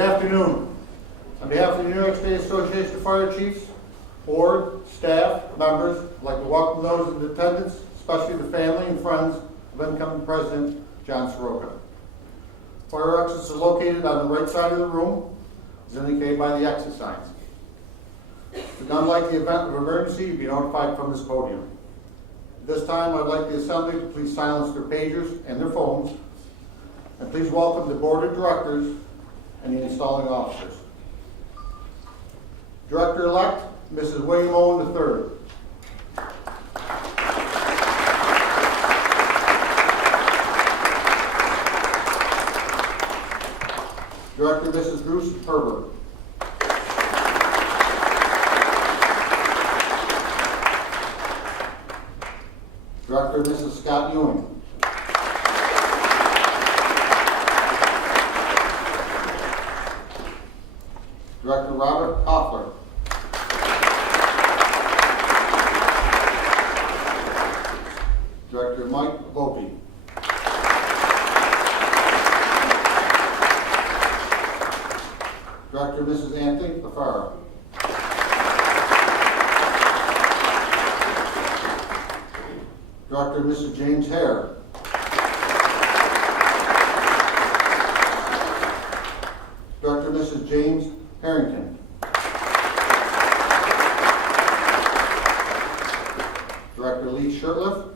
afternoon. On behalf of the New York State Association of Fire Chiefs, board, staff, members, I'd like to welcome those in attendance, especially the family and friends of incoming President John Soroka. Fire exits are located on the right side of the room, as indicated by the exit signs. If unlike the event of emergency, you'll be notified from this podium. At this time, I'd like the assembly to please silence their pagers and their phones, and please welcome the board of directors and the installing officers. Director-elect, Mrs. William Owen III. Director Mrs. Bruce Herbert. Director Mrs. Scott Ewing. Director Robert Hoffler. Director Mike Volpe. Director Mrs. Anthony Lafaro. Director Mr. James Hare. Director Mrs. James Harrington. Director Lee Shirtliff.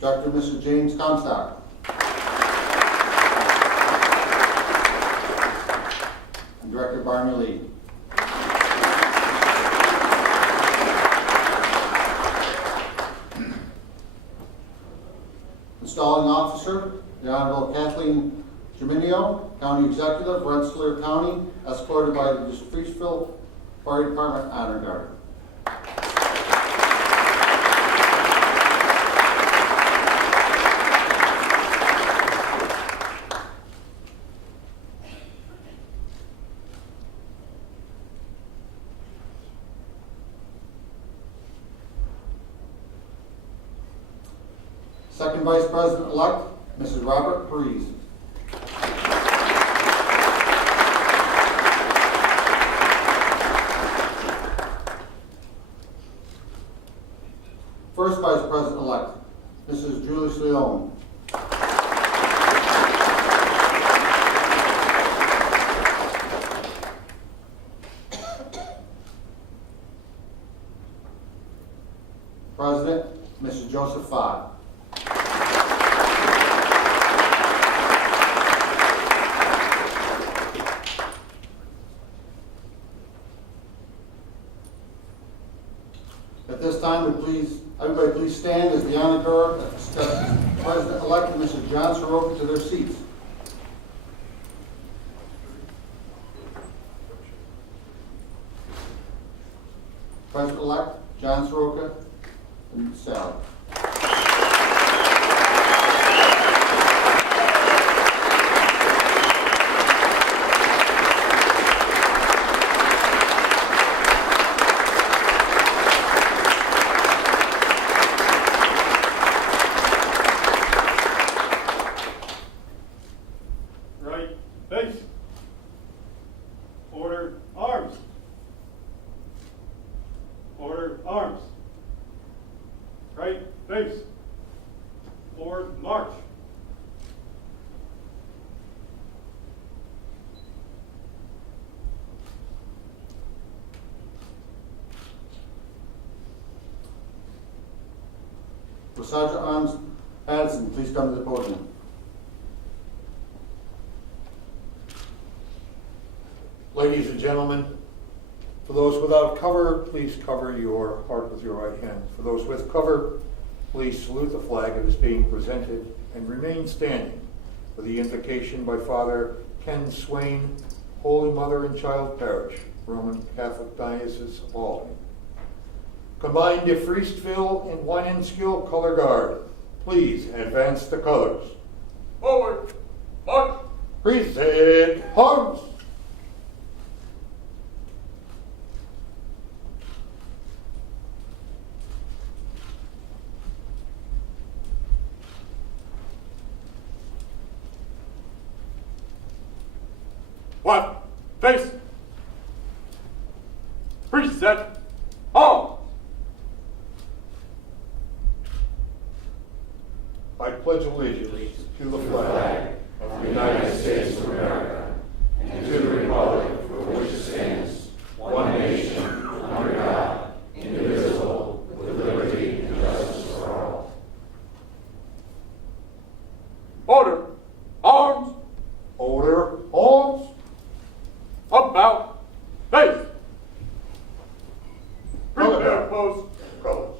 Director Mr. James Comstock. And Director Barney Lee. Installing officer, the Honorable Kathleen Geminio, County Executive, Rensselaer County, escorted by the Streetsville Fire Department Honor Guard. Second Vice President-elect, Mrs. Robert Parise. First Vice President-elect, Mrs. Julie Leone. President, Mrs. Joseph Fott. At this time, everybody please stand as the honor guard President-elect and Mrs. John Soroka to their seats. President-elect John Soroka and Sally. Face. Order arms. Order arms. Right face. Forward march. Will Sergeant Arms Addison please come to the podium? Ladies and gentlemen, for those without cover, please cover your heart with your right hand. For those with cover, please salute the flag that is being presented and remain standing for the invocation by Father Ken Swain, Holy Mother and Child Parish, Roman Catholic Diocese of Albany. Combined de Friestville and Wynenskill Color Guard, please advance the colors. Forward, march, present arms. Left. Face. Preset. Arms. I pledge allegiance to the flag of the United States of America and to the republic for which it stands, one nation, under God, indivisible, with liberty and justice for all. Order. Arms. Order, arms. About. Face. Prepare Color. post. Colors.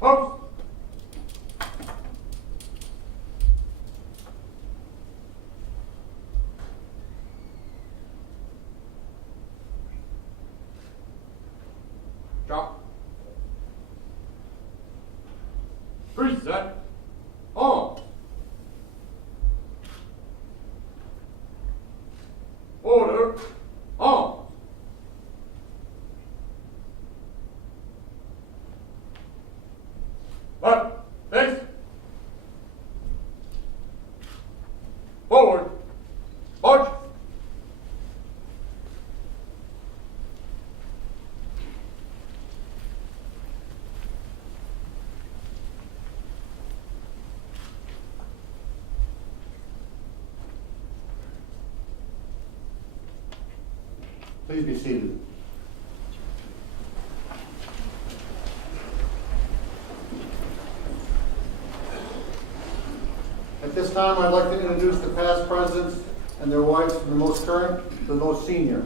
Post. Drop. Preset. On. Order. On. Left. Face. Forward. March. Please be seated. At this time, I'd like to introduce the past presidents and their wives from the most current to the most senior.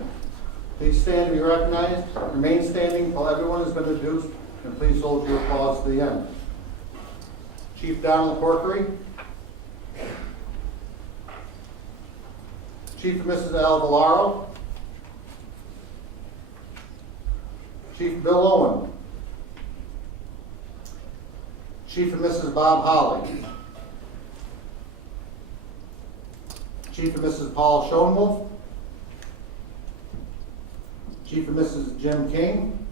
Please stand to be recognized. Remain standing until everyone has been introduced, and please hold your applause to the end. Chief Donald Corkery, Chief and Mrs. Al Villaro, Chief Bill Owen, Chief and Mrs. Bob Holly, Chief and Mrs. Paul Schoenwolf, Chief and Mrs. Jim King,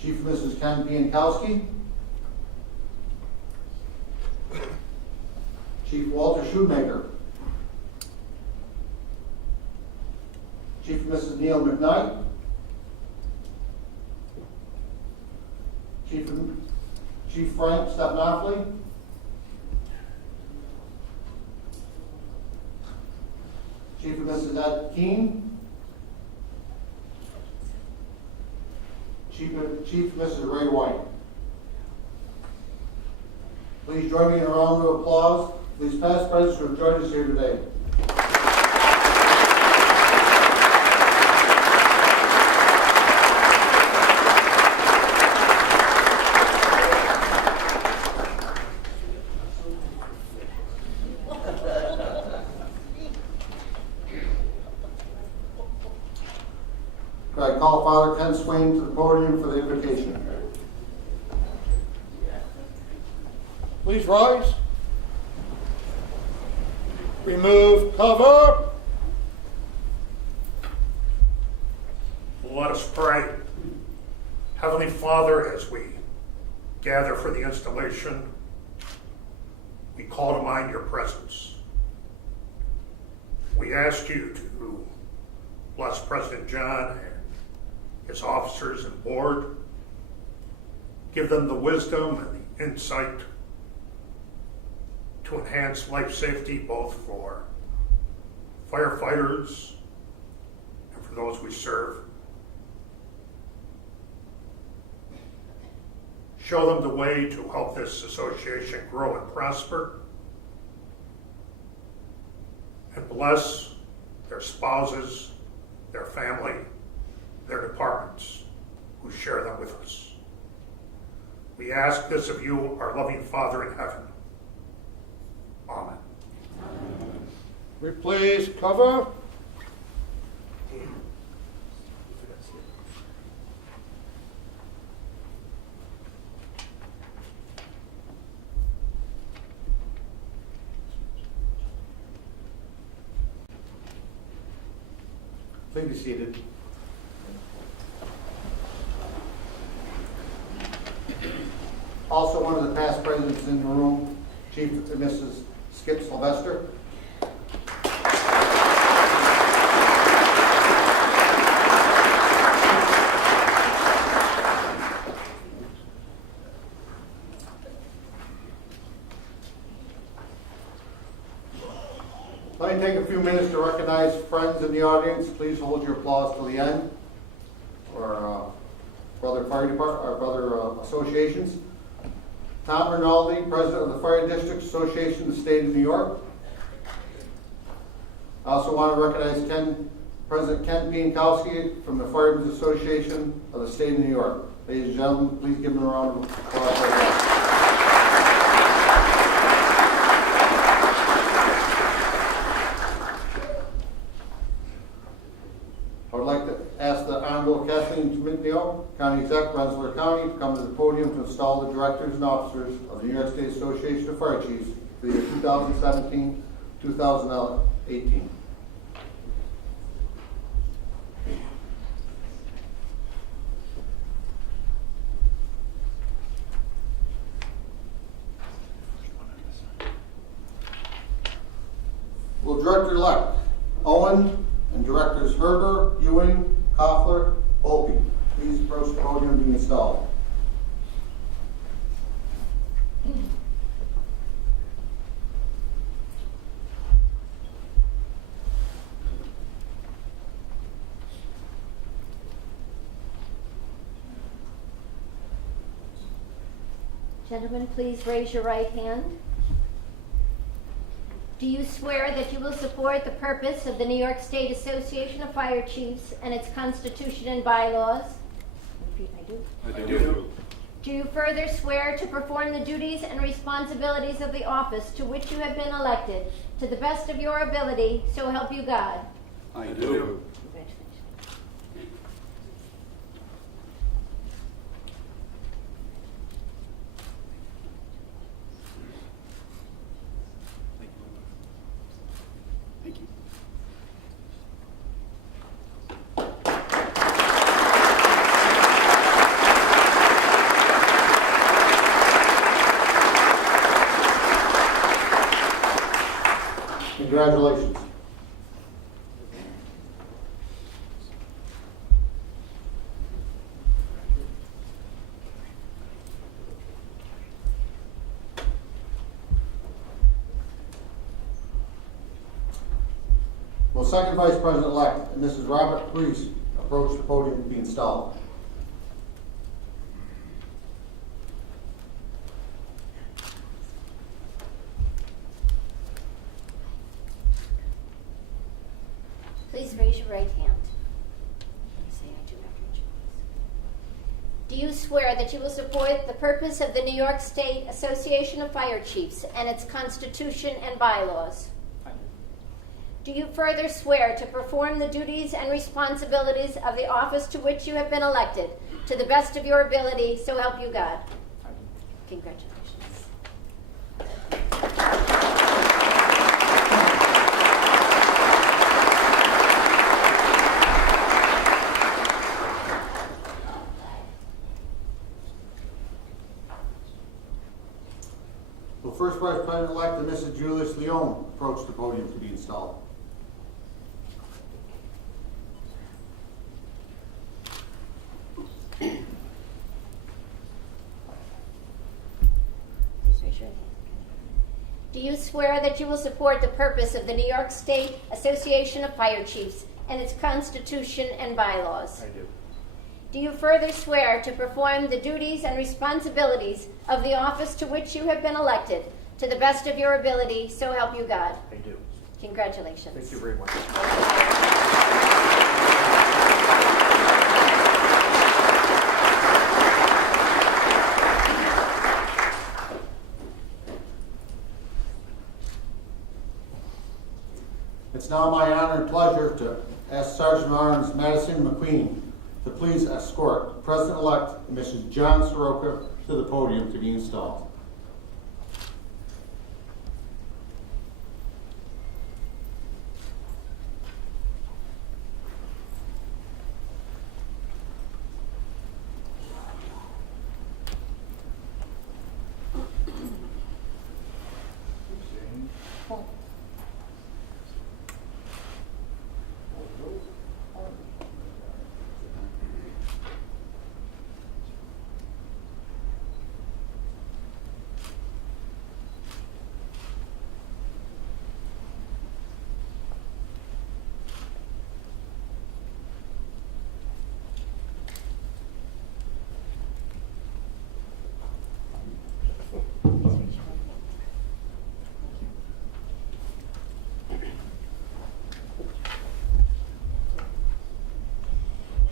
Chief and Mrs. Ken Piankowski, Chief Walter Shoemaker, Chief and Mrs. Neil McKnight, Chief Frank Stepnoffley, Chief and Mrs. Ed Keene, Chief Mrs. Ray White. Please join me in a round of applause for these past presidents who have joined us here today. Could I call Father Ken Swain to the podium for the invocation? Please rise. Remove cover. Let us pray. Heavenly Father, as we gather for the installation, we call to mind your presence. We ask you to bless President John and his officers and board, give them the wisdom and the insight to enhance life safety both for firefighters and for those we serve. Show them the way to help this association grow and prosper, and bless their spouses, their family, their departments who share them with us. We ask this of you, our loving Father in heaven. Amen. We please cover. Please be seated. Also, one of the past presidents in the room, Chief and Mrs. Skip Sylvester. Let me take a few minutes to recognize friends in the audience. Please hold your applause till the end. Or brother fire department, or brother associations. Tom Rinaldi, President of the Fire District Association of the State of New York. I also want to recognize President Kent Biankowski from the Firemen's Association of the State of New York. Ladies and gentlemen, please give them a round of applause. I would like to ask the Honorable Kathleen Schmidt-Neal, County Exec, Rensselaer County, to come to the podium to install the directors and officers of the New York State Association of Fire Chiefs for the year 2017-2018. Will Director-elect Owen and Directors Herber, Ewing, Koffler, Opie please approach the podium to be installed. Gentlemen, please raise your right hand. Do you swear that you will support the purpose of the New York State Association of Fire Chiefs and its Constitution and bylaws? Repeat, I do. I do. Do you further swear to perform the duties and responsibilities of the office to which you have been elected to the best of your ability, so help you God? I do. Congratulations. Thank you. Congratulations. Will Second Vice President-elect and Mrs. Robert Priest approach the podium to be installed? Please raise your right hand. And say I do after each of these. Do you swear that you will support the purpose of the New York State Association of Fire Chiefs and its Constitution and bylaws? I do. Do you further swear to perform the duties and responsibilities of the office to which you have been elected to the best of your ability, so help you God? I do. Congratulations. Will First Vice President-elect and Mrs. Julius Leone approach the podium to be installed? Please raise your hand. Do you swear that you will support the purpose of the New York State Association of Fire Chiefs and its Constitution and bylaws? I do. Do you further swear to perform the duties and responsibilities of the office to which you have been elected to the best of your ability, so help you God? I do. Congratulations. Thank you very much. It's now my honor and pleasure to ask Sergeant at Arms Madison McQueen to please escort President-elect Mrs. John Soroka to the podium to be installed.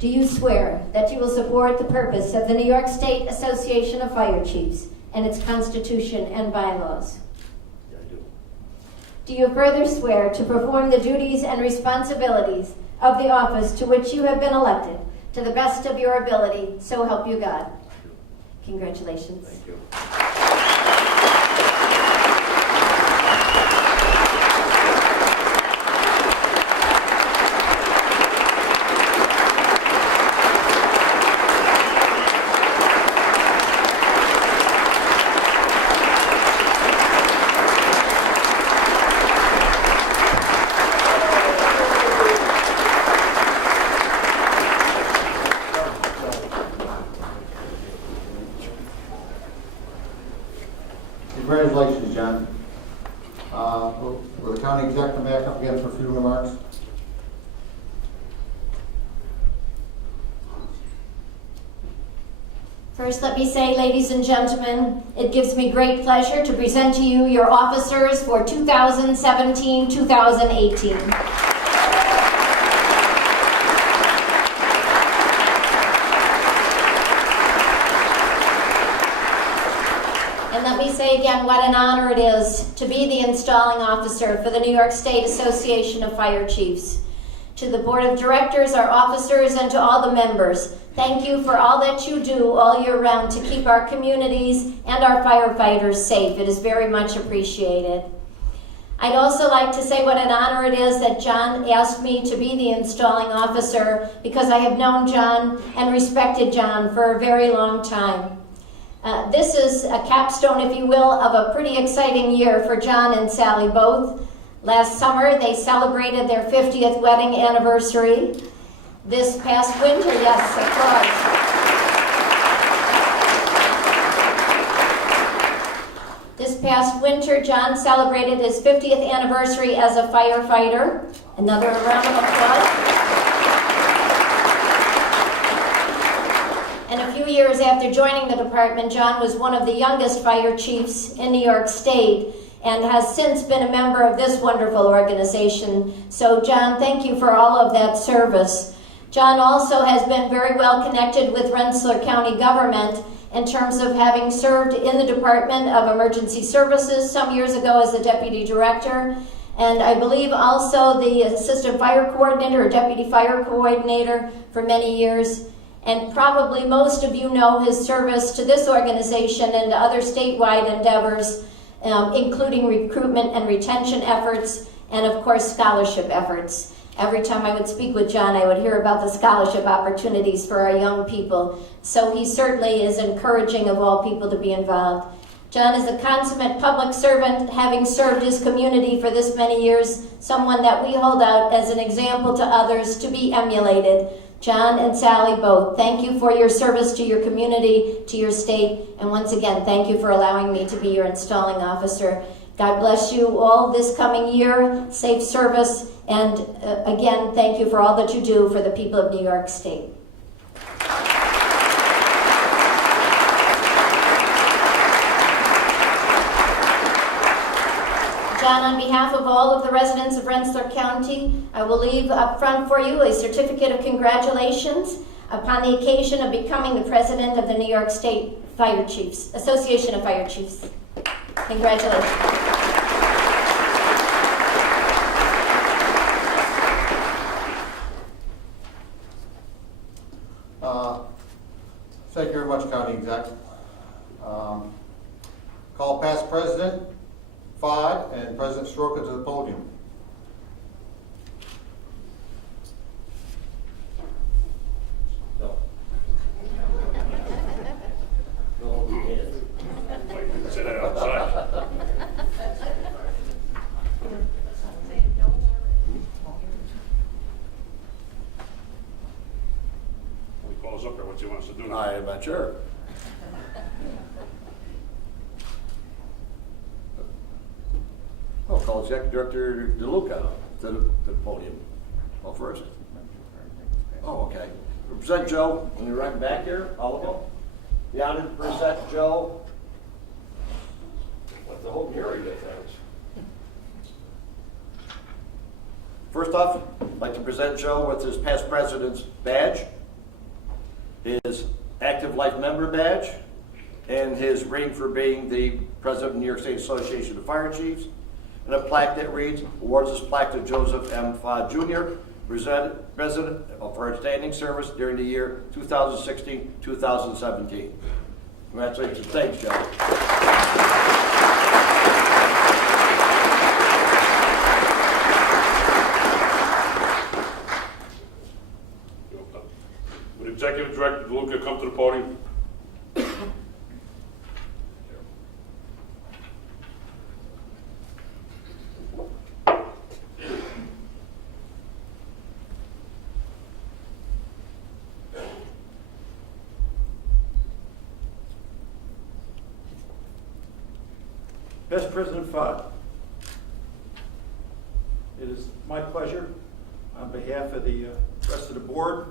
Do you swear that you will support the purpose of the New York State Association of Fire Chiefs and its Constitution and bylaws? Yeah, I do. Do you further swear to perform the duties and responsibilities of the office to which you have been elected to the best of your ability, so help you God? Congratulations. Thank you. Congratulations, John. Will the county exec come back up again for a few remarks? First, let me say, ladies and gentlemen, it gives me great pleasure to present to you your officers for 2017-2018. And let me say again what an honor it is to be the installing officer for the New York State Association of Fire Chiefs. To the Board of Directors, our officers, and to all the members, thank you for all that you do all year round to keep our communities and our firefighters safe. It is very much appreciated. I'd also like to say what an honor it is that John asked me to be the installing officer, because I have known John and respected John for a very long time. This is a capstone, if you will, of a pretty exciting year for John and Sally both. Last summer, they celebrated their 50th wedding anniversary. This past winter, yes, applause. This past winter, John celebrated his 50th anniversary as a firefighter. Another round of applause. And a few years after joining the department, John was one of the youngest fire chiefs in New York State and has since been a member of this wonderful organization. So, John, thank you for all of that service. John also has been very well connected with Rensselaer County government in terms of having served in the Department of Emergency Services some years ago as the Deputy Director, and I believe also the Assistant Fire Coordinator or Deputy Fire Coordinator for many years. And probably most of you know his service to this organization and to other statewide endeavors, including recruitment and retention efforts, and of course scholarship efforts. Every time I would speak with John, I would hear about the scholarship opportunities for our young people. So he certainly is encouraging of all people to be involved. John is a consummate public servant, having served his community for this many years, someone that we hold out as an example to others to be emulated. John and Sally both, thank you for your service to your community, to your state, and once again, thank you for allowing me to be your installing officer. God bless you all this coming year, safe service, and again, thank you for all that you do for the people of New York State. John, on behalf of all of the residents of Rensselaer County, I will leave up front for you a certificate of congratulations upon the occasion of becoming the president of the New York State Fire Chiefs, Association of Fire Chiefs. Congratulations. Thank you very much, County Exec. Call past President 5 and President Soroka to the podium. No. No, we can't. Sit outside. We close up or what you want us to do now? I'm not sure. I'll call Executive Director DeLuca to the podium. Well, first. Oh, okay. Present Joe, when you're right back here, all of them. The honor to present Joe. Let the whole hearing get things. First off, I'd like to present Joe with his past president's badge his active life member badge, and his ring for being the president of the New York State Association of Fire Chiefs, and a plaque that reads, awards this plaque to Joseph M. Fod Jr., President for outstanding service during the year 2016-2017. Congratulations. Thanks, Joe. Would Executive Director DeLuca come to the podium? Best President Fod, it is my pleasure, on behalf of the rest of the board,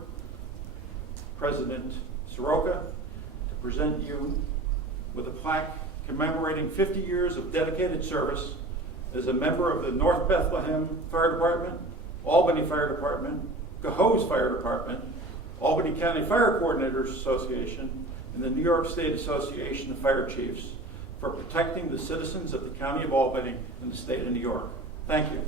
President Soroka, to present you with a plaque commemorating 50 years of dedicated service as a member of the North Bethlehem Fire Department, Albany Fire Department, Cohoes Fire Department, Albany County Fire Coordinators Association, and the New York State Association of Fire Chiefs for protecting the citizens of the County of Albany and the state of New York. Thank you.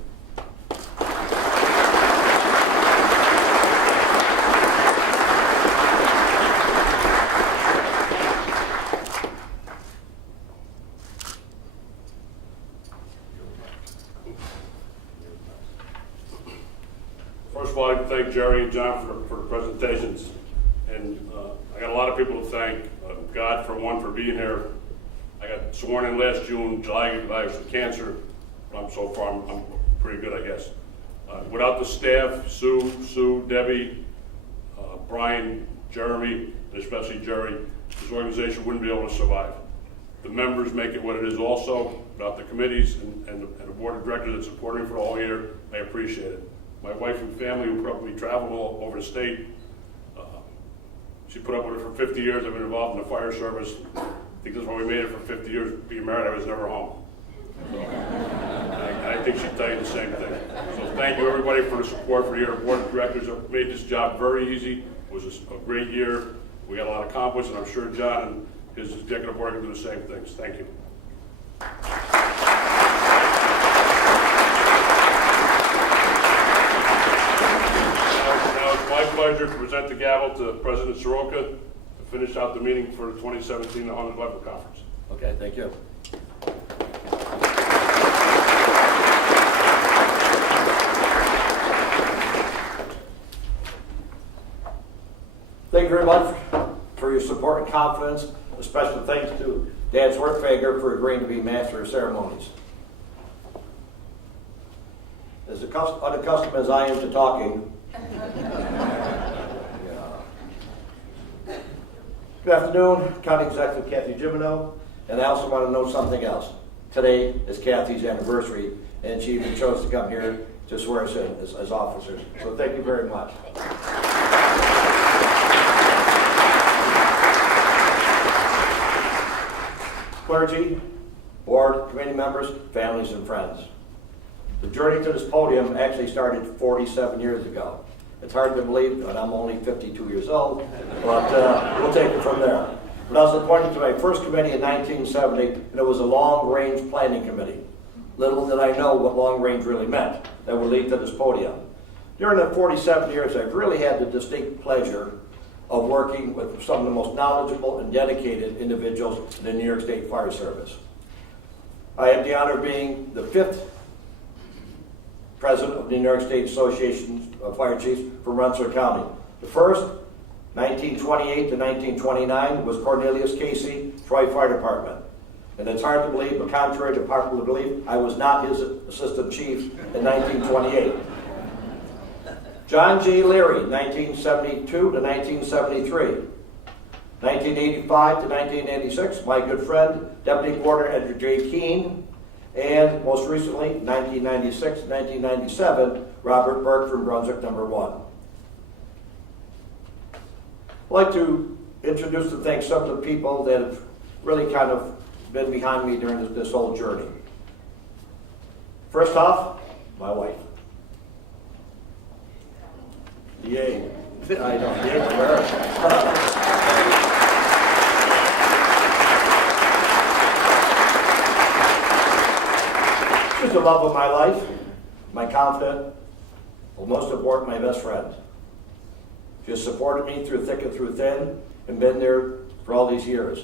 First of all, I'd like to thank Jerry and John for the presentations. And I got a lot of people to thank. God, for one, for being here. I got sworn in last June, July, I was with cancer. So far, I'm pretty good, I guess. Without the staff, Sue, Debbie, Brian, Jeremy, and especially Jerry, this organization wouldn't be able to survive. The members make it what it is also. Without the committees and the board of directors that supported me for the whole year, I appreciate it. My wife and family, who probably traveled all over the state, she put up with it for 50 years. I've been involved in the fire service. I think that's why we made it for 50 years. Being married, I was never home. So, I think she'd tell you the same thing. So thank you, everybody, for the support for the year. The board of directors have made this job very easy. It was a great year. We got a lot accomplished, and I'm sure John and his executive board can do the same things. Thank you. Now it's my pleasure to present the gavel to President Soroka to finish out the meeting for the 2017 111th Conference. Okay, thank you. Thank you very much for your support and confidence. A special thanks to Dan Swartfager for agreeing to be Master of Ceremonies. As unaccustomed as I am to talking, Good afternoon, County Executive Kathy Gimino, and I also want to note something else. Today is Kathy's anniversary, and she even chose to come here to swear us in as officers. So thank you very much. Clergy, board, committee members, families, and friends. The journey to this podium actually started 47 years ago. It's hard to believe that I'm only 52 years old, but we'll take it from there. But I was appointed to my first committee in 1970, and it was a long-range planning committee. Little did I know what long-range really meant that would lead to this podium. During the 47 years, I've really had the distinct pleasure of working with some of the most knowledgeable and dedicated individuals in the New York State Fire Service. I have the honor of being the 5th president of the New York State Association of Fire Chiefs for Rensselaer County. The first, 1928 to 1929, was Cornelius Casey, Troy Fire Department. And it's hard to believe, but contrary to popular belief, I was not his assistant chief in 1928. John J. Leary, 1972 to 1973. 1985 to 1986, my good friend, Deputy Coordinator Jay Keene. And most recently, 1996 to 1997, Robert Burke from Brunswick, number 1. I'd like to introduce and thank some of the people that have really kind of been behind me during this whole journey. First off, my wife. Yay. I know, yay for her. She's the love of my life, my confidant, but most important, my best friend. She has supported me through thick and through thin and been there for all these years.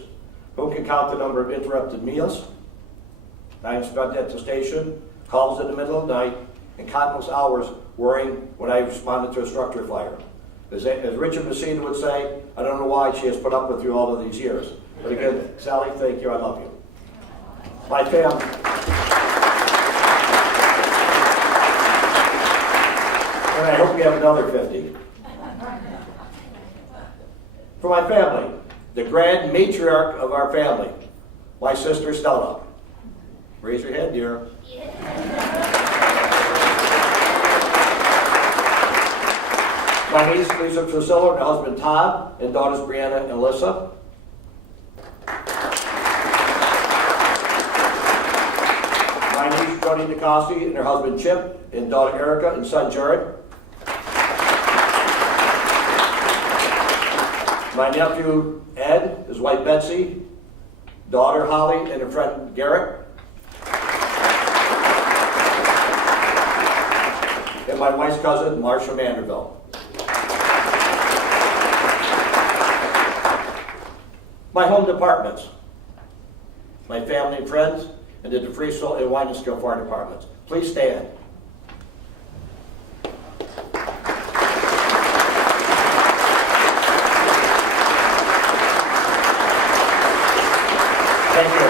Who can count the number of interrupted meals, time spent at the station, calls in the middle of the night, and countless hours worrying when I responded to a structure fire. As Richard Messina would say, I don't know why she has put up with you all of these years. But again, Sally, thank you, I love you. My family. And I hope we have another 50. For my family, the grand matriarch of our family, my sister Stella. Raise your hand, dear. My niece, Lisa Priscilla, and her husband Todd, and daughters Brianna and Alyssa. My niece, Jody DeCosti, and her husband Chip, and daughter Erica, and son Jared. My nephew Ed, his wife Betsy, daughter Holly, and her friend Garrett. And my wife's cousin, Marsha Manderville. My home departments, my family and friends, and the DeFriesel and Wineskill Fire Departments. Please stand. Thank you.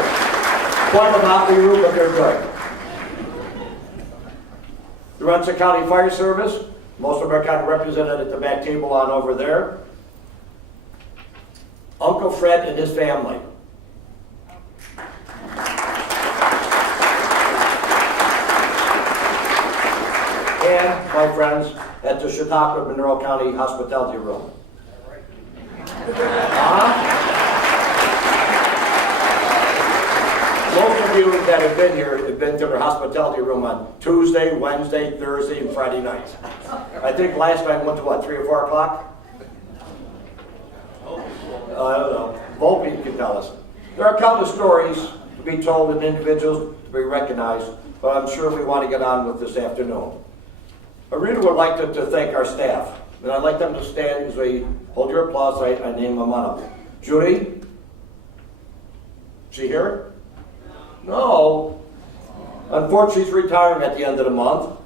Quite a motley group, but they're good. The Rensselaer County Fire Service, most of them are kind of represented at the back table on over there. Uncle Fred and his family. And my friends at the Chautauqua Monroe County Hospitality Room. Most of you that have been here have been to their hospitality room on Tuesday, Wednesday, Thursday, and Friday nights. I think last time went to what, 3 or 4 o'clock? I don't know. Volpe can tell us. There are countless stories to be told and individuals to be recognized, but I'm sure we want to get on with this afternoon. I really would like to thank our staff, and I'd like them to stand as we hold your applause. I name them on up. Judy? Is she here? No. Unfortunately, she's retiring at the end of the month.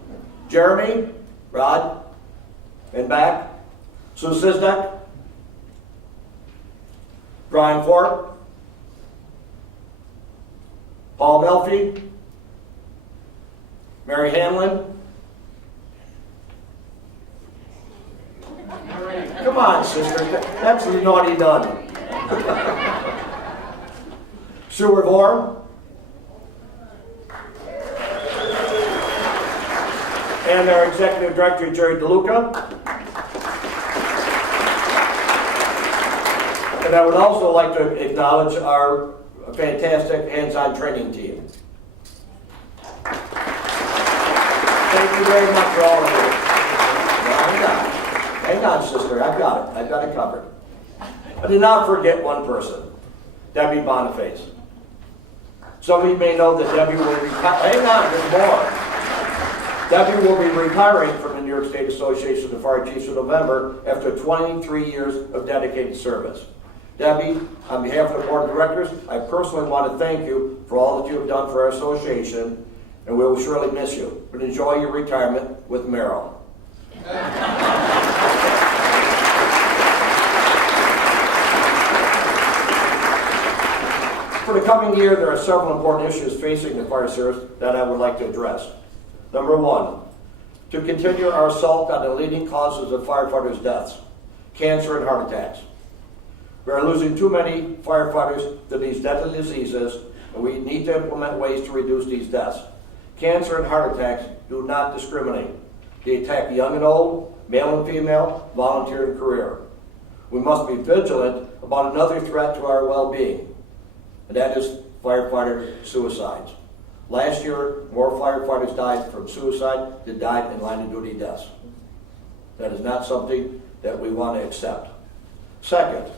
Jeremy? Rod? And back? Sue Sisnek? Brian Ford, Paul Melfi, Mary Hamlin. Come on, sister, that's the naughty done. Sue Revore, and our executive director, Jerry DeLuca. And I would also like to acknowledge our fantastic hands-on training team. Thank you very much for all of you. Hang on, sister, I've got it covered. I did not forget one person, Debbie Boniface. Some of you may know that Debbie will retire. Hang on, there's more. Debbie will be retiring from the New York State Association of Fire Chiefs in November after 23 years of dedicated service. Debbie, on behalf of the Board of Directors, I personally want to thank you for all that you have done for our association, and we will surely miss you. But enjoy your retirement with Merrill. For the coming year, there are several important issues facing the fire service that I would like to address. Number one, to continue our assault on the leading causes of firefighters' deaths, cancer and heart attacks. We are losing too many firefighters to these deadly diseases, and we need to implement ways to reduce these deaths. Cancer and heart attacks do not discriminate. They attack young and old, male and female, volunteer and career. We must be vigilant about another threat to our well-being, and that is firefighter suicides. Last year, more firefighters died from suicide than died in line of duty deaths. That is not something that we want to accept. Second,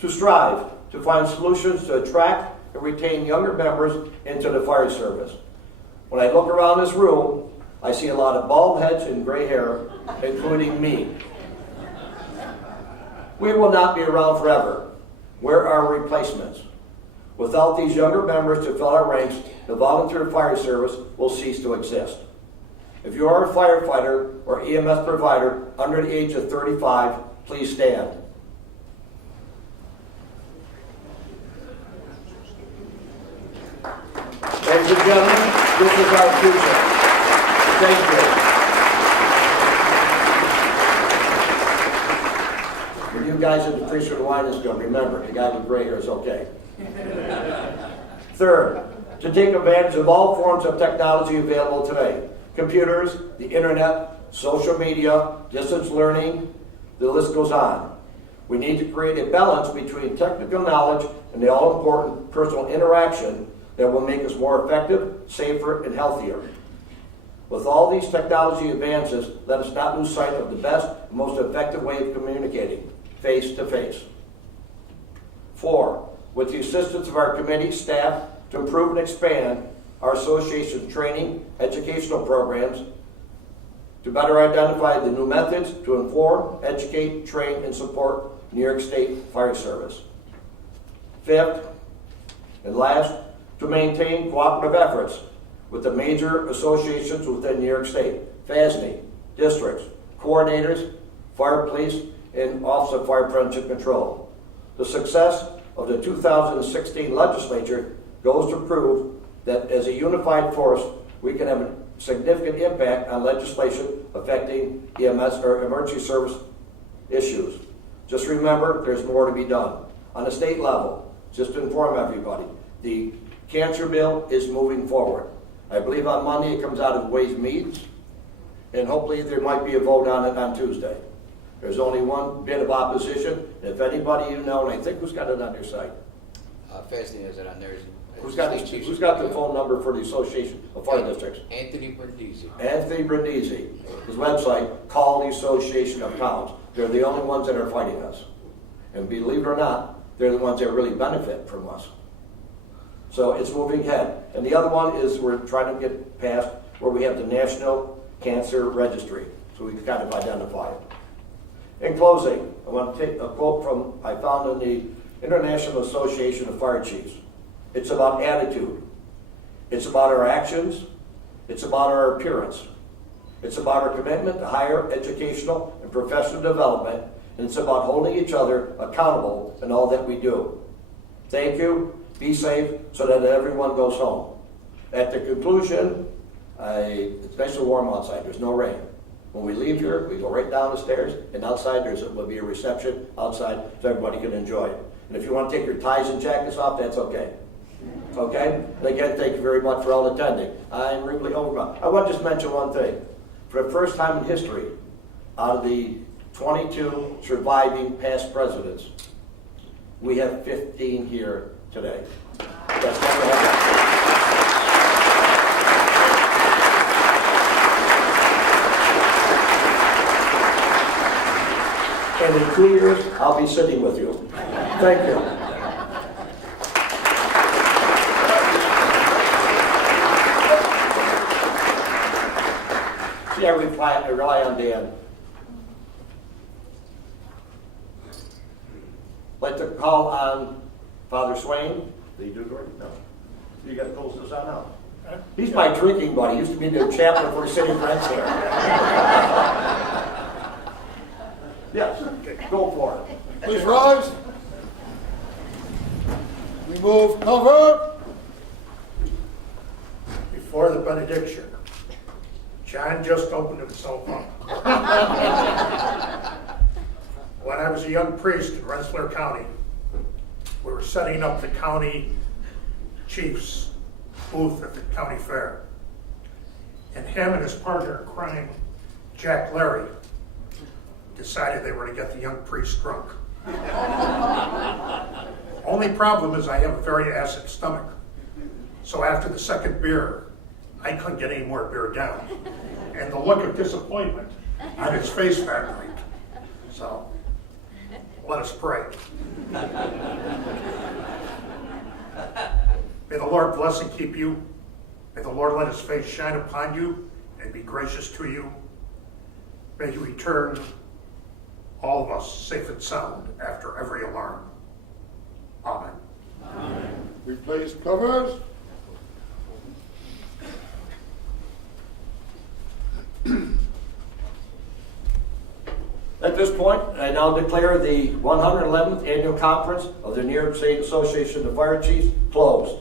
to strive to find solutions to attract and retain younger members into the fire service. When I look around this room, I see a lot of bald heads and gray hair, including me. We will not be around forever. Where are replacements? Without these younger members to fill our ranks, the volunteer fire service will cease to exist. If you are a firefighter or EMS provider under the age of 35, please stand. Ladies and gentlemen, this is our future. Thank you. For you guys in the Priesthood of Wine is going to remember, the guy with gray hair is okay. Third, to take advantage of all forms of technology available today. Computers, the internet, social media, distance learning, the list goes on. We need to create a balance between technical knowledge and the all-important personal interaction that will make us more effective, safer, and healthier. With all these technology advances, let us not lose sight of the best and most effective way of communicating, face-to-face. 4, with the assistance of our committee staff to improve and expand our association's training, educational programs, to better identify the new methods to inform, educate, train, and support New York State Fire Service. 5th, and last, to maintain cooperative efforts with the major associations within New York State, FASNY, districts, coordinators, fire police, and Office of Fire Prevention Control. The success of the 2016 legislature goes to prove that as a unified force, we can have a significant impact on legislation affecting EMS or emergency service issues. Just remember, there's more to be done. On the state level, just to inform everybody, the cancer bill is moving forward. I believe on Monday it comes out of Ways and Means, and hopefully there might be a vote on it on Tuesday. There's only one bit of opposition. If anybody you know, and I think who's got it on their site? Fasting has it on theirs. Who's got the phone number for the Association of Fire Districts? Anthony Brindisi. Anthony Brindisi. His website, Call the Association of Towns. They're the only ones that are fighting us. And believe it or not, they're the ones that really benefit from us. So it's moving ahead. And the other one is we're trying to get past where we have the National Cancer Registry. So we can kind of identify it. In closing, I want to take a quote from I found in the International Association of Fire Chiefs. It's about attitude. It's about our actions. It's about our appearance. It's about our commitment to higher educational and professional development, and it's about holding each other accountable in all that we do. Thank you. Be safe so that everyone goes home. At the conclusion, it's nice and warm outside. There's no rain. When we leave here, we go right down the stairs, and outside will be a reception outside so everybody can enjoy it. And if you want to take your ties and jackets off, that's okay. Okay? And again, thank you very much for all attending. I'm really overwhelmed. I want to just mention one thing. For the first time in history, out of the 22 surviving past presidents, we have 15 here today. That's never happened. And in 2 years, I'll be sitting with you. Thank you. See, I rely on Dan. I'd like to call on Father Swain. Did he do it right? No. You got to close this on now. He's my drinking buddy. He used to be the chaplain for the city friends here. Yes, go for it. Please rise. We move cover. Before the benediction, John just opened himself up. When I was a young priest in Rensselaer County, we were setting up the county chief's booth at the county fair. And him and his partner in crime, Jack Larry, decided they were to get the young priest drunk. Only problem is I have a very acid stomach. So after the second beer, I couldn't get any more beer down. And the look of disappointment on his face evaporated. So, let us pray. May the Lord bless and keep you. May the Lord let his face shine upon you and be gracious to you. May he return all of us safe and sound after every alarm. Amen. Replace covers. At this point, I now declare the 111th Annual Conference of the New York State Association of Fire Chiefs closed.